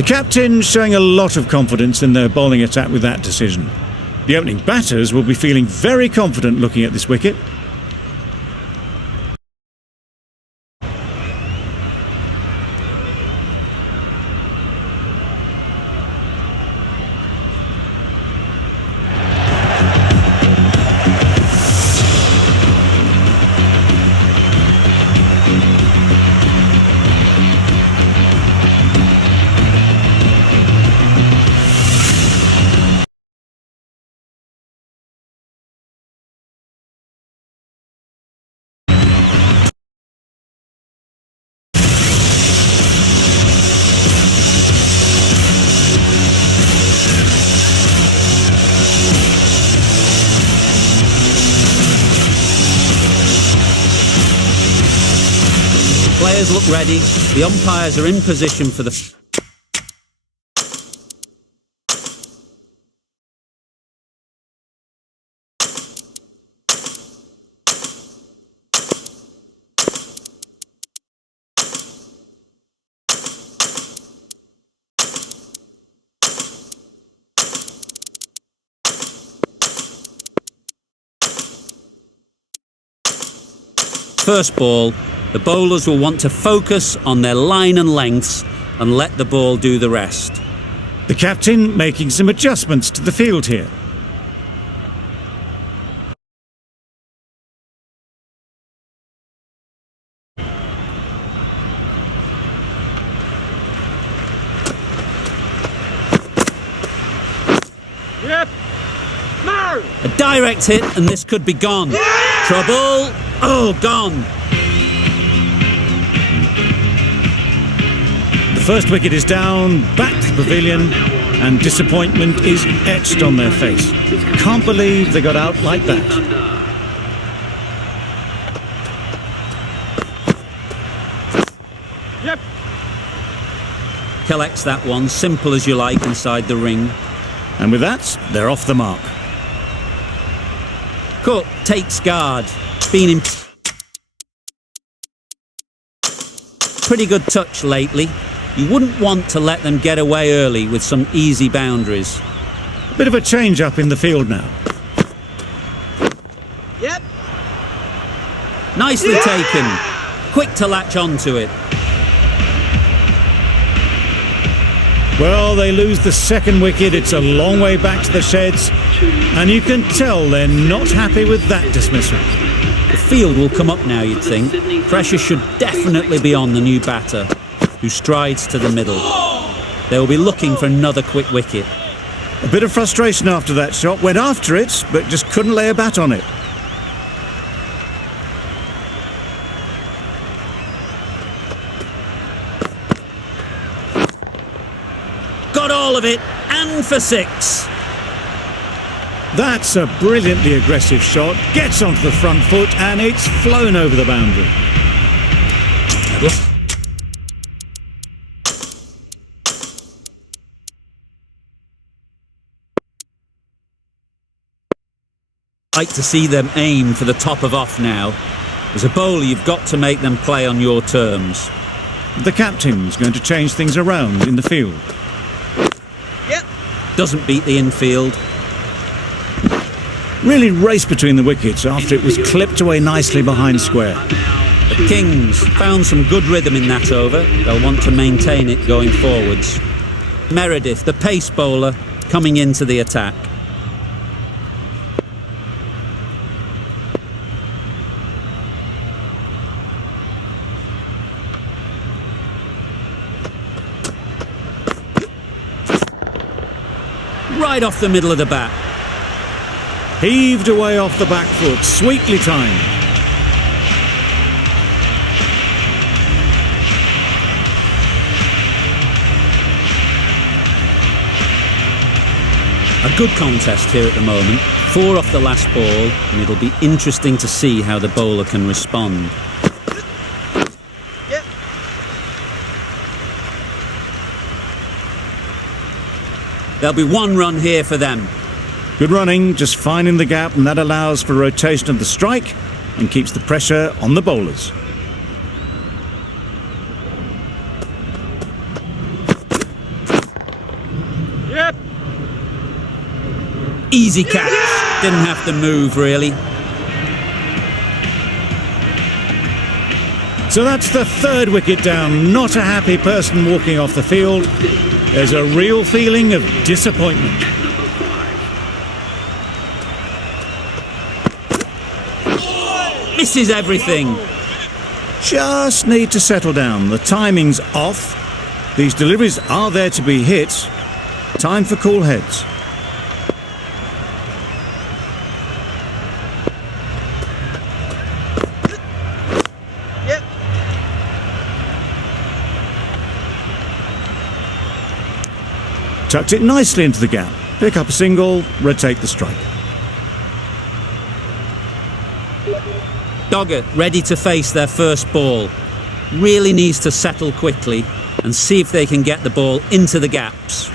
The captain showing a lot of confidence in their bowling attack with that decision. The opening batters will be feeling very confident looking at this wicket. Players look ready. The umpires are in position for the... First ball. The bowlers will want to focus on their line and lengths and let the ball do the rest. The captain making some adjustments to the field here. Yep. No. A direct hit and this could be gone. Yeah! Trouble. Oh, gone. The first wicket is down, back to the pavilion, and disappointment is etched on their face. Can't believe they got out like that. Yep. Collects that one, simple as you like, inside the ring. And with that, they're off the mark. Cook takes guard. Been in pretty good touch lately. You wouldn't want to let them get away early with some easy boundaries. A bit of a change up in the field now. Yep. Nicely taken. Quick to latch onto it. Well, they lose the second wicket. It's a long way back to the sheds, and you can tell they're not happy with that dismissal. The field will come up now, you'd think. Pressure should definitely be on the new batter, who strides to the middle. They will be looking for another quick wicket. A bit of frustration after that shot. Went after it, but just couldn't lay a bat on it. Got all of it, and for 6. That's a brilliantly aggressive shot. Gets onto the front foot, and it's flown over the boundary. Like to see them aim for the top of off now. As a bowler, you've got to make them play on your terms. The captain's going to change things around in the field. Yep. Doesn't beat the infield. Really raced between the wickets after it was clipped away nicely behind square. The Kings found some good rhythm in that over. They'll want to maintain it going forwards. Meredith, the pace bowler, coming into the attack. Right off the middle of the bat. Heaved away off the back foot, sweetly timed. A good contest here at the moment. 4 off the last ball, and it'll be interesting to see how the bowler can respond. Yep. There'll be 1 run here for them. Good running, just finding the gap, and that allows for rotation of the strike and keeps the pressure on the bowlers. Easy catch. Didn't have to move, really. So that's the third wicket down. Not a happy person walking off the field. There's a real feeling of disappointment. Misses everything. Just need to settle down. The timing's off. These deliveries are there to be hit. Time for cool heads. Yep. Tucked it nicely into the gap. Pick up a single, rotate the strike. Dogger ready to face their first ball. Really needs to settle quickly and see if they can get the ball into the gaps.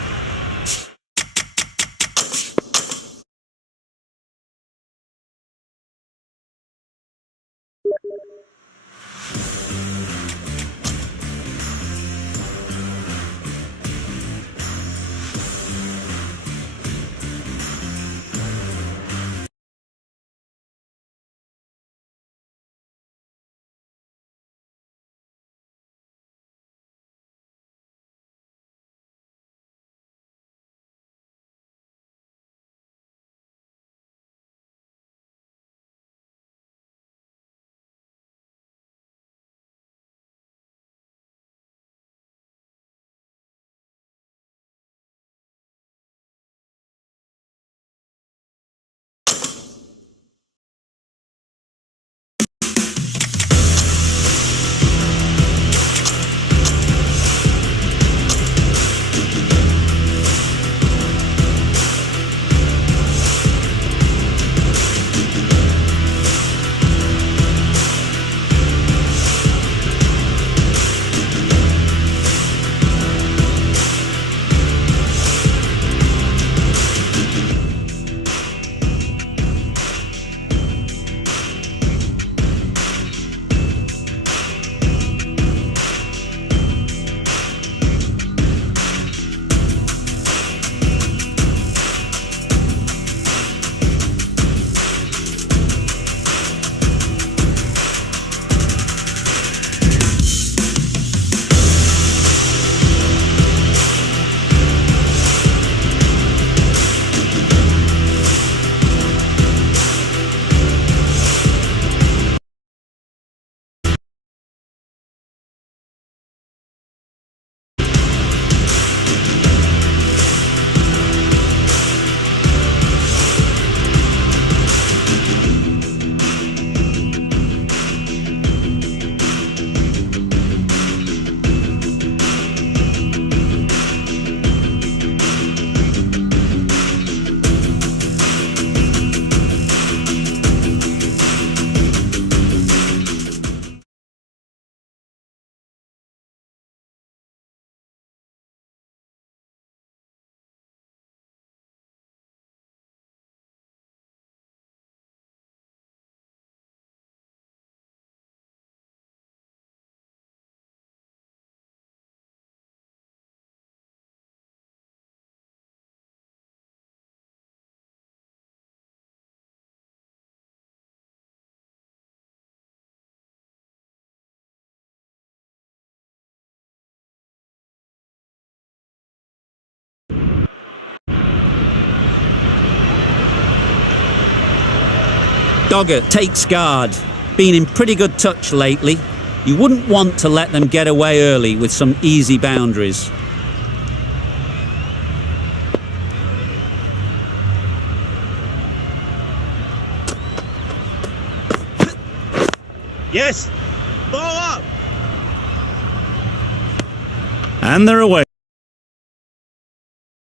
Dogger takes guard. Been in pretty good touch lately. You wouldn't want to let them get away early with some easy boundaries. Yes. Ball up. And they're away.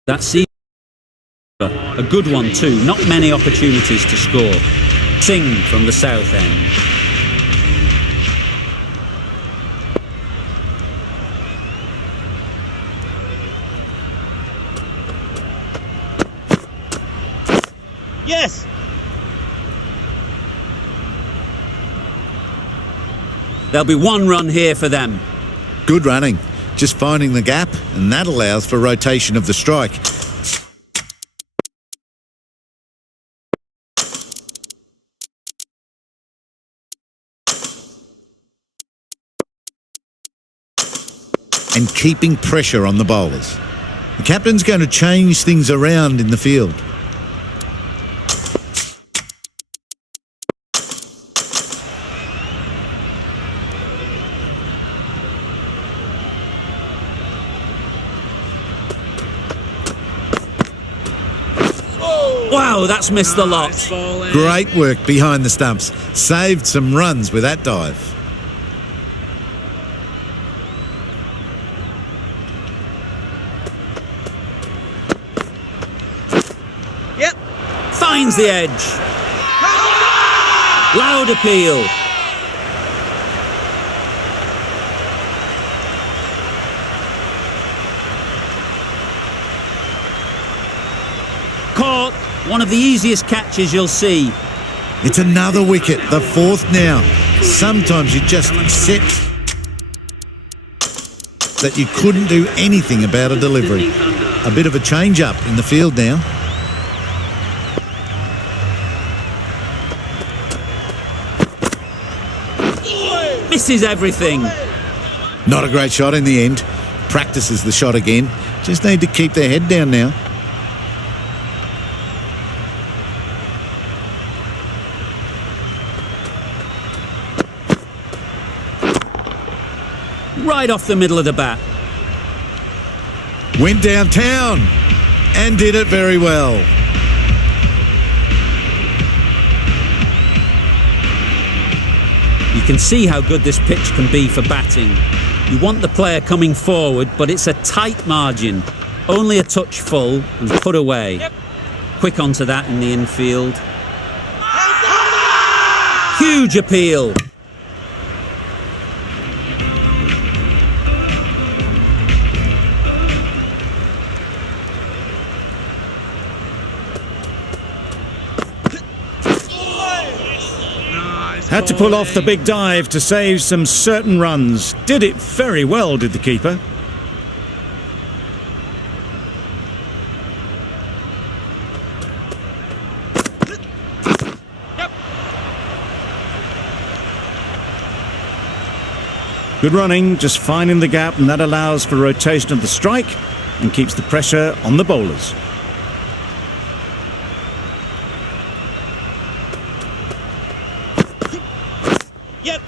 That's a good one too. Not many opportunities to score. Sing from the south end. Yes. There'll be one run here for them. Good running. Just finding the gap, and that allows for rotation of the strike. and keeping pressure on the bowlers. The captain's going to change things around in the field. Wow, that's missed the lot. Great work behind the stumps. Saved some runs with that dive. Yep. Finds the edge. Loud appeal. Caught. One of the easiest catches you'll see. It's another wicket, the fourth now. Sometimes you just accept that you couldn't do anything about a delivery. A bit of a change-up in the field now. Misses everything. Not a great shot in the end. Practices the shot again. Just need to keep their head down now. Right off the middle of the bat. Went downtown and did it very well. You can see how good this pitch can be for batting. You want the player coming forward, but it's a tight margin. Only a touch full and put away. Yep. Quick onto that in the infield. Huge appeal. Had to pull off the big dive to save some certain runs. Did it very well, did the keeper. Good running, just finding the gap, and that allows for rotation of the strike and keeps the pressure on the bowlers. Yep.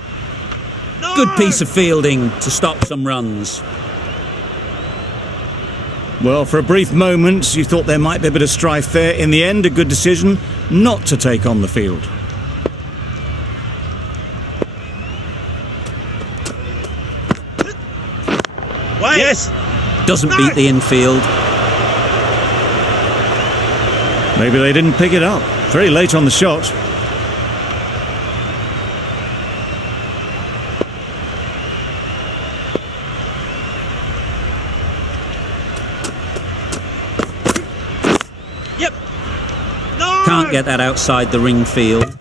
No. Good piece of fielding to stop some runs. Well, for a brief moment, you thought there might be a bit of strife there. In the end, a good decision not to take on the field. Wait. Yes. Doesn't beat the infield. Maybe they didn't pick it up. Very late on the shot. Yep. No. Can't get that outside the ring field.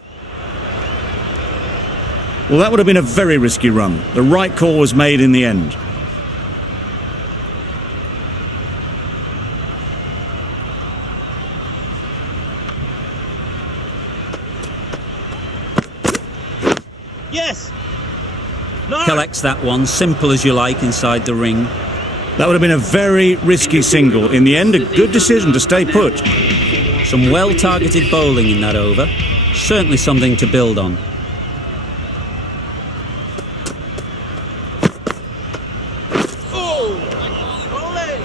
Well, that would have been a very risky run. The right call was made in the end. Yes. No. Collects that one, simple as you like, inside the ring. That would have been a very risky single. In the end, a good decision to stay put. Some well-targeted bowling in that over. Certainly something to build on.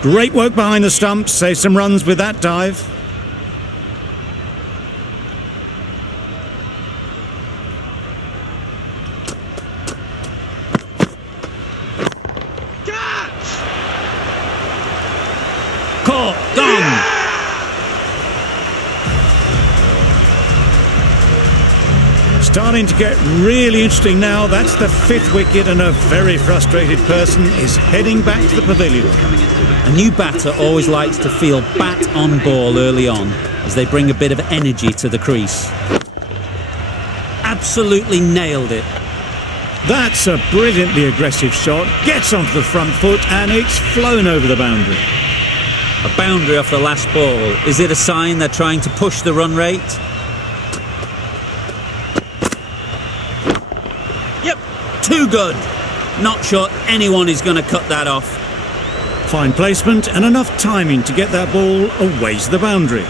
Great work behind the stumps. Save some runs with that dive. Caught. Gone. Starting to get really interesting now. That's the fifth wicket, and a very frustrated person is heading back to the pavilion. A new batter always likes to feel bat on ball early on as they bring a bit of energy to the crease. Absolutely nailed it. That's a brilliantly aggressive shot. Gets onto the front foot and it's flown over the boundary. A boundary off the last ball. Is it a sign they're trying to push the run rate? Yep. Too good. Not sure anyone is going to cut that off. Fine placement and enough timing to get that ball away to the boundary.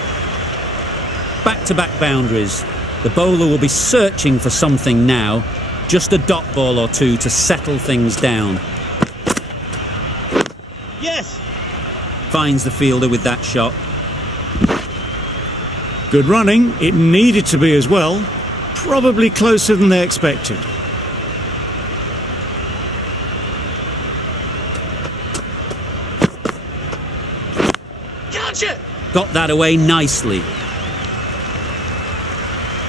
Back-to-back boundaries. The bowler will be searching for something now. Just a dot ball or two to settle things down. Yes. Finds the fielder with that shot. Good running. It needed to be as well. Probably closer than they expected. Gotcha. Got that away nicely.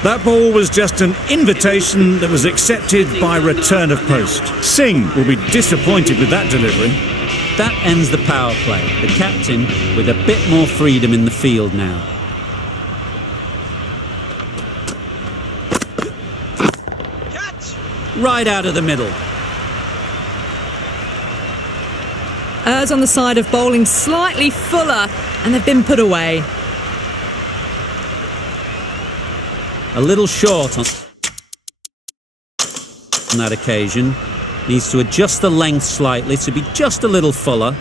That ball was just an invitation that was accepted by return of post. Singh will be disappointed with that delivery. That ends the power play. The captain with a bit more freedom in the field now. Catch. Right out of the middle. Errs on the side of bowling slightly fuller, and they've been put away. A little short on that occasion. Needs to adjust the length slightly to be just a little fuller.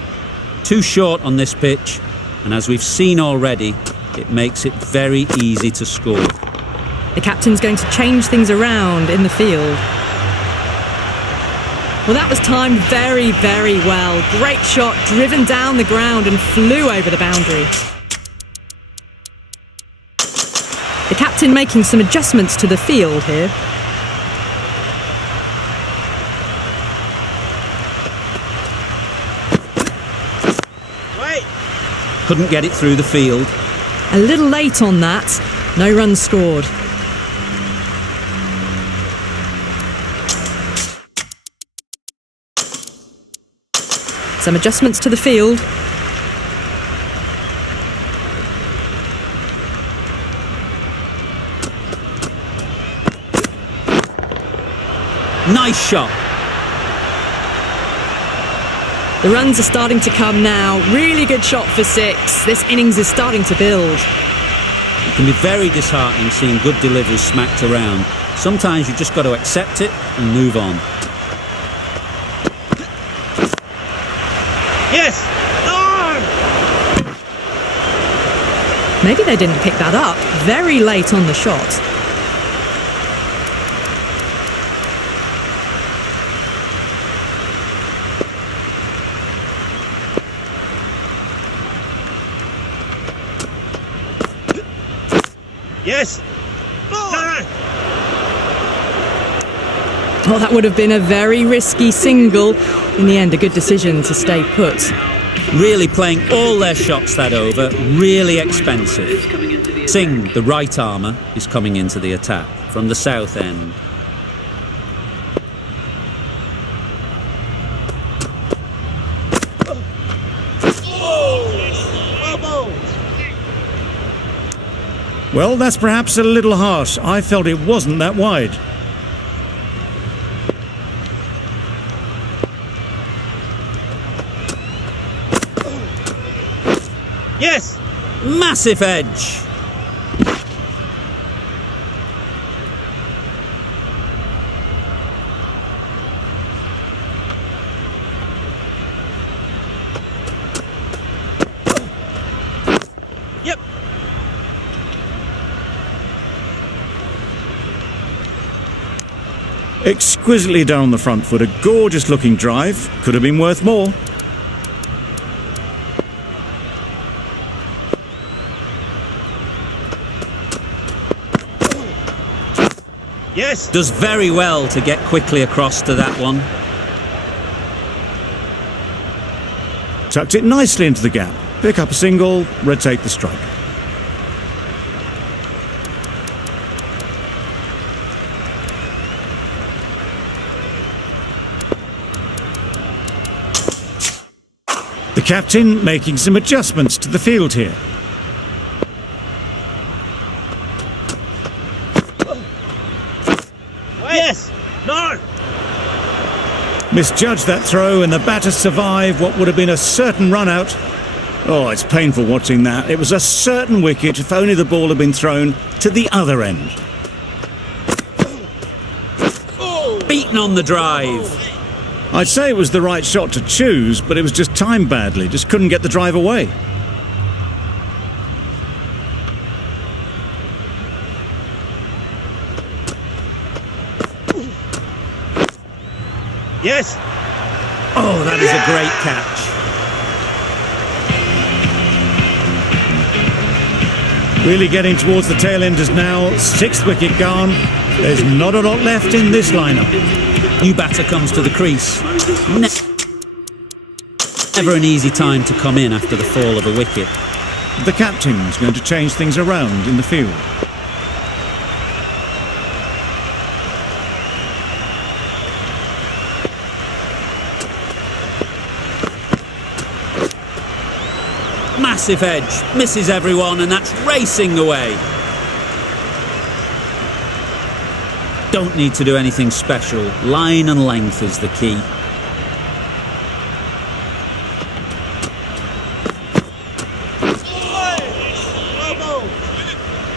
Too short on this pitch, and as we've seen already, it makes it very easy to score. The captain's going to change things around in the field. Well, that was timed very, very well. Great shot, driven down the ground and flew over the boundary. The captain making some adjustments to the field here. Wait. Couldn't get it through the field. A little late on that. No runs scored. Some adjustments to the field. Nice shot. The runs are starting to come now. Really good shot for 6. This innings is starting to build. It can be very disheartening seeing good deliveries smacked around. Sometimes you've just got to accept it and move on. Yes. No. Maybe they didn't pick that up. Very late on the shot. Yes. No. Well, that would have been a very risky single. In the end, a good decision to stay put. Really playing all their shots that over. Really expensive. Singh, the right armour, is coming into the attack from the south end. Well bowled. Well, that's perhaps a little harsh. I felt it wasn't that wide. Yes. Massive edge. Yep. Exquisitely done on the front foot. A gorgeous looking drive. Could have been worth more. Yes. Does very well to get quickly across to that one. Tucked it nicely into the gap. Pick up a single, rotate the strike. The captain making some adjustments to the field here. Yes. No. Misjudged that throw and the batter survived what would have been a certain run out. Oh, it's painful watching that. It was a certain wicket if only the ball had been thrown to the other end. Beaten on the drive. I'd say it was the right shot to choose, but it was just timed badly. Just couldn't get the drive away. Yes. Oh, that is a great catch. Really getting towards the tail enders now. 6th wicket gone. There's not a lot left in this lineup. New batter comes to the crease. Never an easy time to come in after the fall of a wicket. The captain's going to change things around in the field. Massive edge, misses everyone, and that's racing away. Don't need to do anything special. Line and length is the key.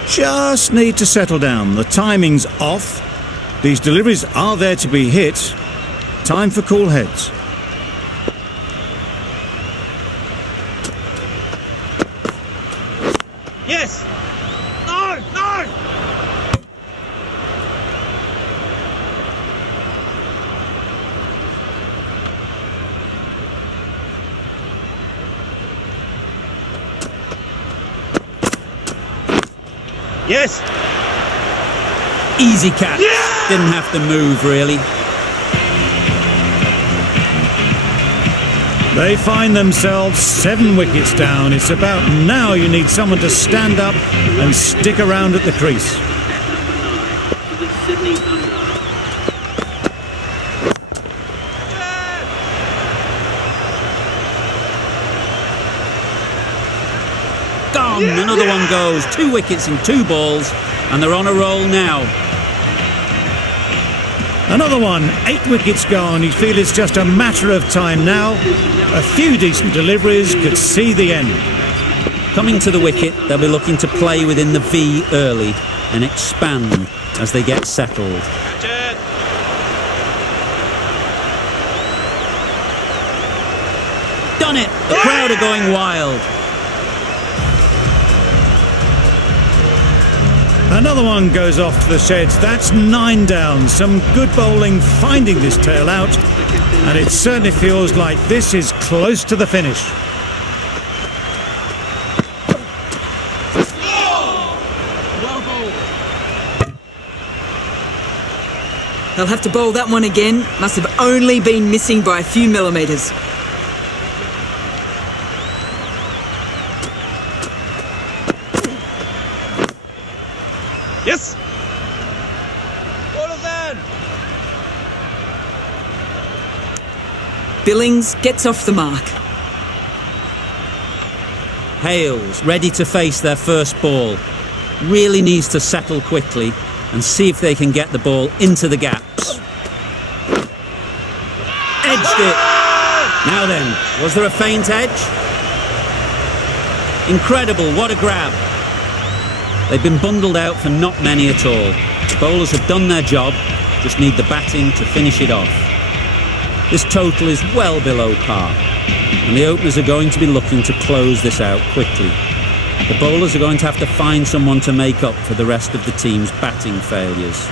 Just need to settle down. The timing's off. These deliveries are there to be hit. Time for cool heads. Yes. No, no. Yes. Easy catch. Didn't have to move, really. They find themselves 7 wickets down. It's about now you need someone to stand up and stick around at the crease. Gone. Another one goes. 2 wickets in 2 balls, and they're on a roll now. Another one, 8 wickets gone. You feel it's just a matter of time now. A few decent deliveries could see the end. Coming to the wicket, they'll be looking to play within the V early and expand as they get settled. Done it! The crowd are going wild. Another one goes off to the sheds. That's 9 down. Some good bowling finding this tail out. And it certainly feels like this is close to the finish. They'll have to bowl that one again. Must have only been missing by a few millimetres. Yes. What is that? Billings gets off the mark. Hales ready to face their first ball. Really needs to settle quickly and see if they can get the ball into the gaps. Edged it. Now then, was there a feint edge? Incredible, what a grab. They've been bundled out for not many at all. The bowlers have done their job, just need the batting to finish it off. This total is well below par, and the openers are going to be looking to close this out quickly. The bowlers are going to have to find someone to make up for the rest of the team's batting failures.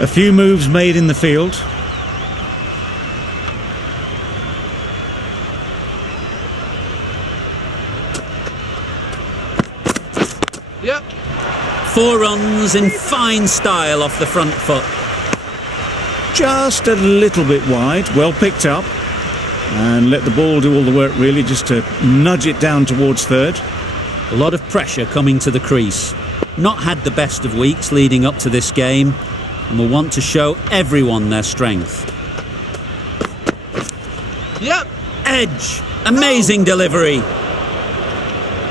A few moves made in the field. Yep. 4 runs in fine style off the front foot. Just a little bit wide. Well picked up. And let the ball do all the work really, just to nudge it down towards third. A lot of pressure coming to the crease. Not had the best of weeks leading up to this game, and will want to show everyone their strength. Yep. Edge. Amazing delivery.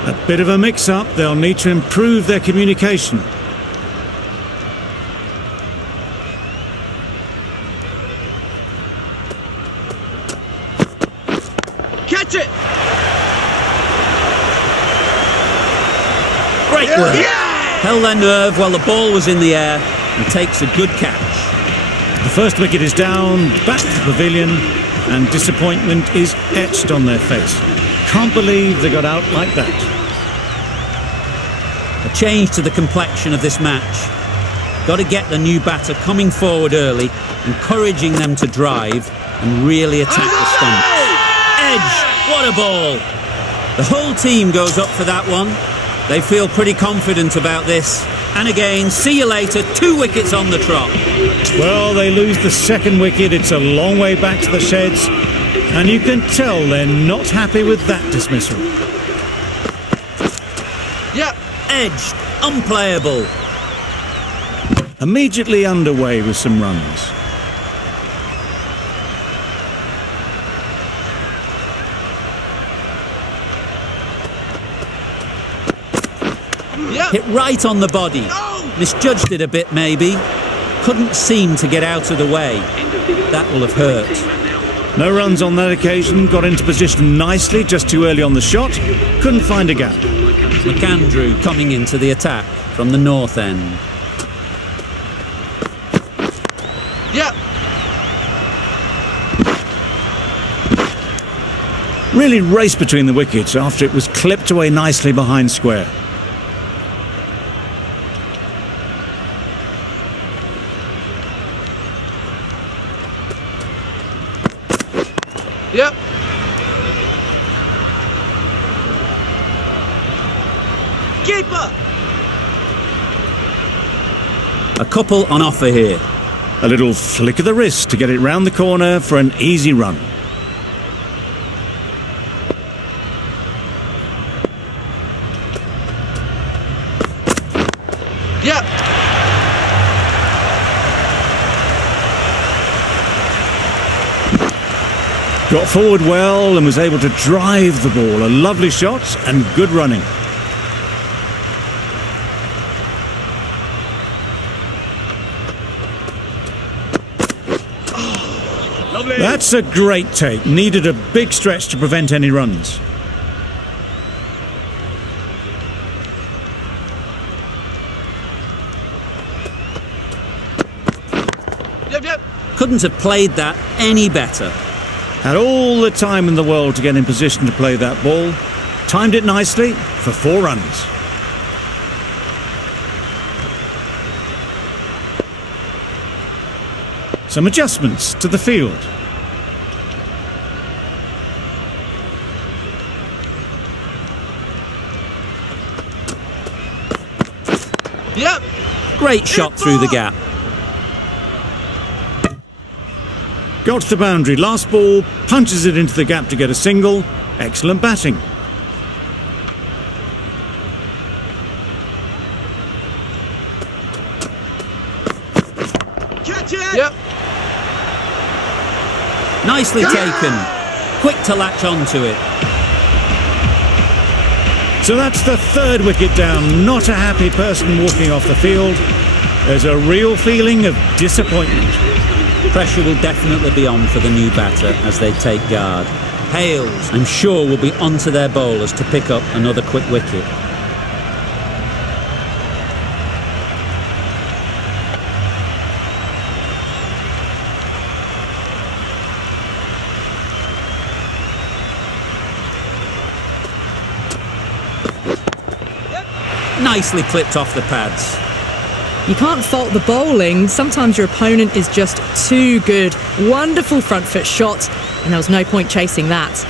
A bit of a mix-up. They'll need to improve their communication. Catch it! Great work. Held their nerve while the ball was in the air and takes a good catch. The first wicket is down, back to the pavilion, and disappointment is etched on their face. Can't believe they got out like that. A change to the complexion of this match. Got to get the new batter coming forward early, encouraging them to drive and really attack the stump. Edge, what a ball! The whole team goes up for that one. They feel pretty confident about this. And again, see you later, 2 wickets on the trot. Well, they lose the second wicket. It's a long way back to the sheds. And you can tell they're not happy with that dismissal. Yep. Edged, unplayable. Immediately underway with some runs. Yep. Hit right on the body. Misjudged it a bit, maybe. Couldn't seem to get out of the way. That will have hurt. No runs on that occasion. Got into position nicely, just too early on the shot. Couldn't find a gap. McAndrew coming into the attack from the north end. Yep. Really raced between the wickets after it was clipped away nicely behind square. Yep. Keeper. A couple on offer here. A little flick of the wrist to get it round the corner for an easy run. Yep. Got forward well and was able to drive the ball. A lovely shot and good running. That's a great take. Needed a big stretch to prevent any runs. Yep, yep. Couldn't have played that any better. Had all the time in the world to get in position to play that ball. Timed it nicely for 4 runs. Some adjustments to the field. Yep. Great shot through the gap. Got to the boundary. Last ball, punches it into the gap to get a single. Excellent batting. Catch it. Yep. Nicely taken. Quick to latch onto it. So that's the 3rd wicket down. Not a happy person walking off the field. There's a real feeling of disappointment. Pressure will definitely be on for the new batter as they take guard. Hales, I'm sure, will be onto their bowlers to pick up another quick wicket. Nicely clipped off the pads. You can't fault the bowling. Sometimes your opponent is just too good. Wonderful front foot shot, and there was no point chasing that.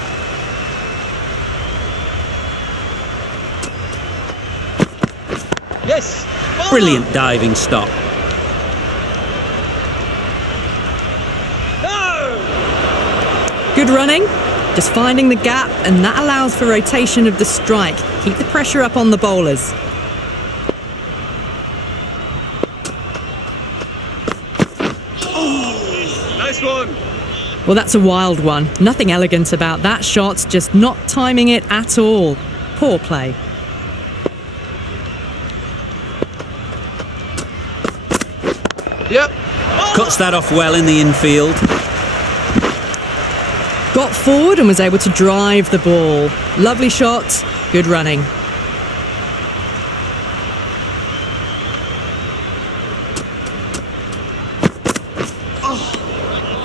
Yes. Brilliant diving stop. No. Good running, just finding the gap, and that allows for rotation of the strike. Keep the pressure up on the bowlers. Nice one. Well, that's a wild one. Nothing elegant about that shot, just not timing it at all. Poor play. Yep. Cuts that off well in the infield. got forward and was able to drive the ball. Lovely shot, good running.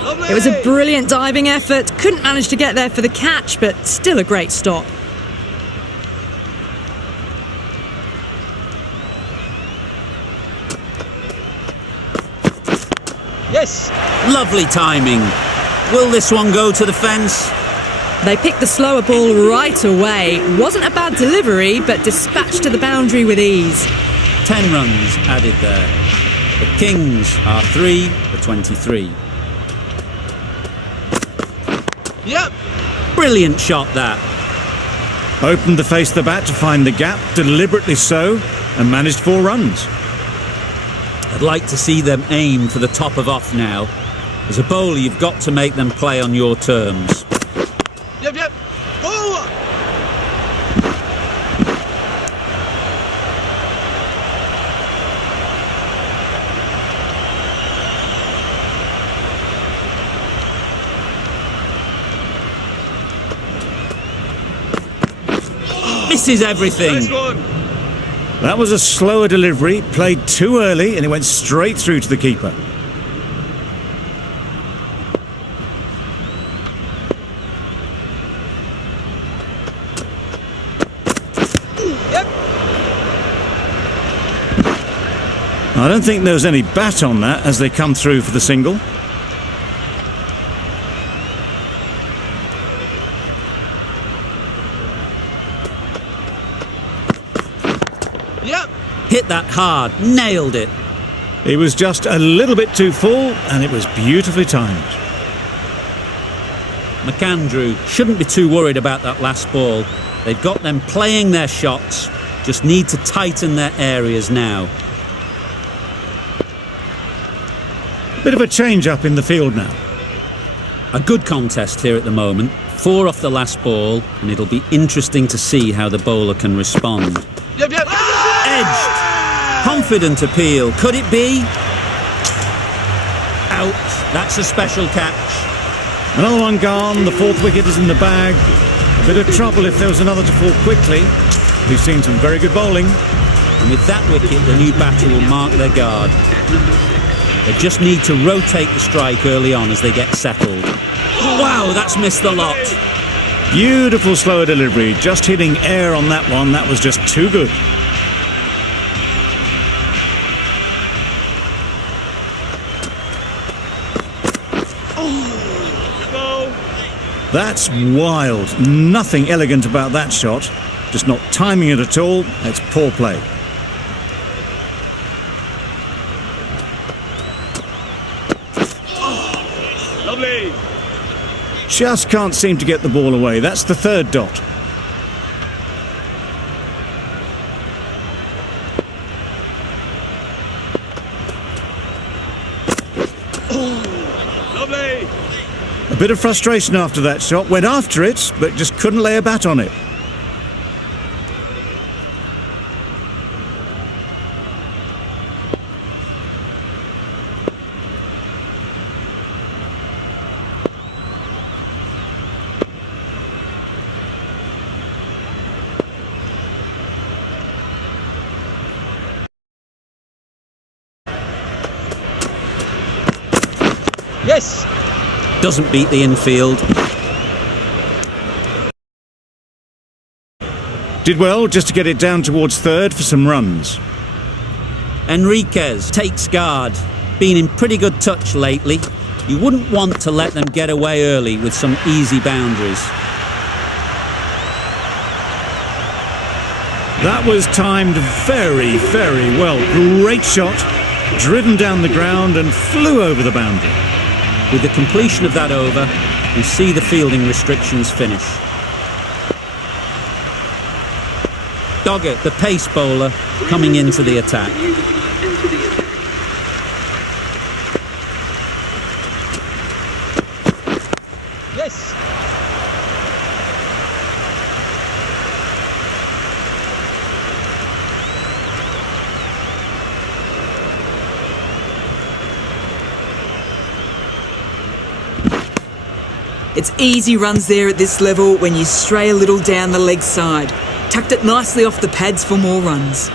Lovely. It was a brilliant diving effort. Couldn't manage to get there for the catch, but still a great stop. Yes. Lovely timing. Will this one go to the fence? They picked the slower ball right away. Wasn't a bad delivery, but dispatched to the boundary with ease. 10 runs added there. The Kings are 3 for 23. Yep. Brilliant shot that. Opened the face of the bat to find the gap, deliberately so, and managed 4 runs. I'd like to see them aim for the top of off now. As a bowler, you've got to make them play on your terms. Yep, yep. Oh! Misses everything. Nice one. That was a slower delivery, played too early, and it went straight through to the keeper. Yep. I don't think there was any bat on that as they come through for the single. Yep. Hit that hard, nailed it. It was just a little bit too full, and it was beautifully timed. McAndrew shouldn't be too worried about that last ball. They've got them playing their shots, just need to tighten their areas now. Bit of a change-up in the field now. A good contest here at the moment. 4 off the last ball, and it'll be interesting to see how the bowler can respond. Yep, yep. Edged. Confident appeal. Could it be? Out. That's a special catch. Another one gone, the 4th wicket is in the bag. A bit of trouble if there was another to fall quickly. We've seen some very good bowling. And with that wicket, the new batter will mark their guard. They just need to rotate the strike early on as they get settled. Wow, that's missed the lot. Beautiful slower delivery, just hitting air on that one. That was just too good. Go. That's wild. Nothing elegant about that shot. Just not timing it at all. It's poor play. Lovely. Just can't seem to get the ball away. That's the 3rd dot. Lovely. A bit of frustration after that shot. Went after it, but just couldn't lay a bat on it. Yes. Doesn't beat the infield. Did well just to get it down towards 3rd for some runs. Enriquez takes guard. Been in pretty good touch lately. You wouldn't want to let them get away early with some easy boundaries. That was timed very, very well. Great shot. Driven down the ground and flew over the boundary. With the completion of that over, we see the fielding restrictions finish. Doggett, the pace bowler, coming into the attack. Yes. It's easy runs there at this level when you stray a little down the leg side. Tucked it nicely off the pads for more runs.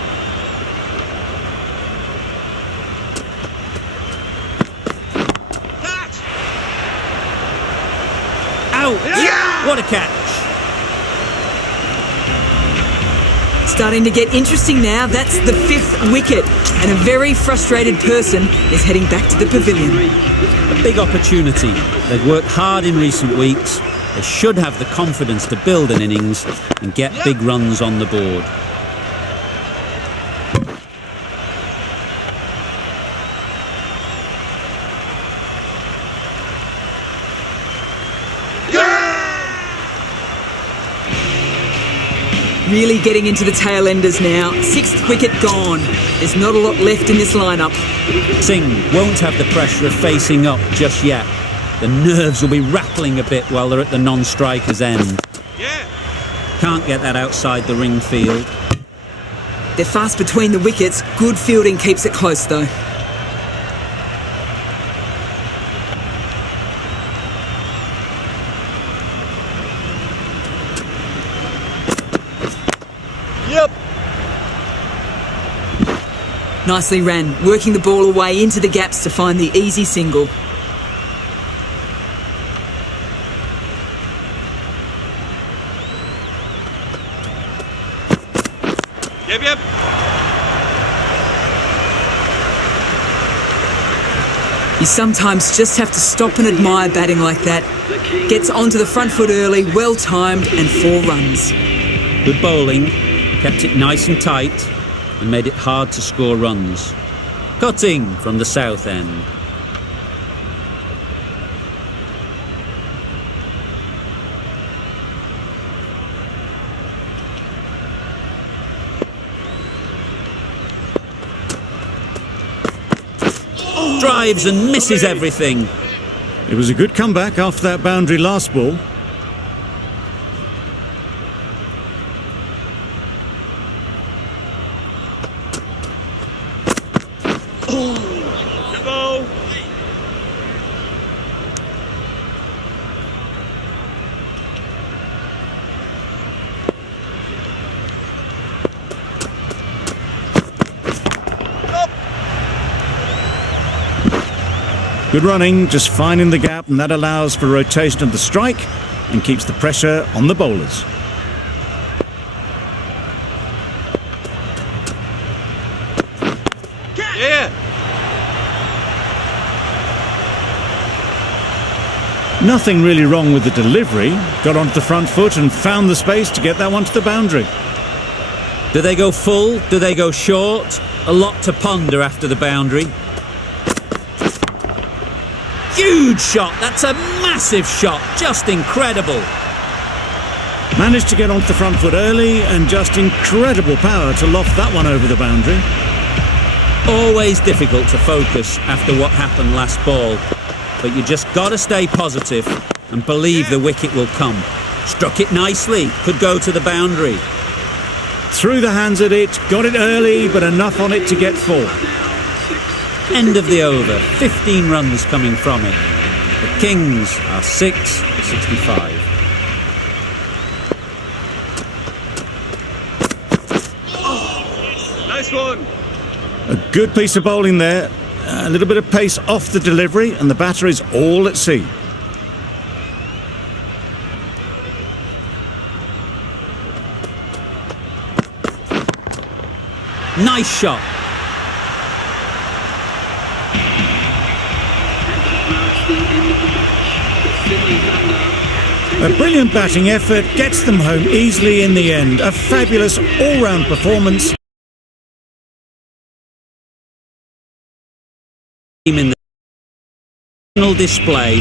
Out! Yeah! What a catch! Starting to get interesting now. That's the 5th wicket, and a very frustrated person is heading back to the pavilion. A big opportunity. They've worked hard in recent weeks. They should have the confidence to build an innings and get big runs on the board. Really getting into the tail enders now. 6th wicket gone. There's not a lot left in this lineup. Singh won't have the pressure of facing up just yet. The nerves will be rattling a bit while they're at the non-striker's end. Yeah. Can't get that outside the ring field. They're fast between the wickets. Good fielding keeps it close though. Yep. Nicely ran, working the ball away into the gaps to find the easy single. Yep. You sometimes just have to stop and admire batting like that. Gets onto the front foot early, well timed, and 4 runs. Good bowling, kept it nice and tight and made it hard to score runs. Cutting from the south end. Drives and misses everything. It was a good comeback after that boundary last ball. Good ball. Good running, just finding the gap, and that allows for rotation of the strike and keeps the pressure on the bowlers. Yeah. Nothing really wrong with the delivery. Got onto the front foot and found the space to get that one to the boundary. Do they go full? Do they go short? A lot to ponder after the boundary. Huge shot. That's a massive shot. Just incredible. Managed to get onto the front foot early and just incredible power to loft that one over the boundary. Always difficult to focus after what happened last ball, but you just got to stay positive and believe the wicket will come. Struck it nicely. Could go to the boundary. Through the hands at it, got it early, but enough on it to get 4. End of the over. 15 runs coming from it. The Kings are 6 for 65. Nice one. A good piece of bowling there. A little bit of pace off the delivery, and the batter is all at sea. Nice shot. A brilliant batting effort gets them home easily in the end. A fabulous all-round performance. In the display.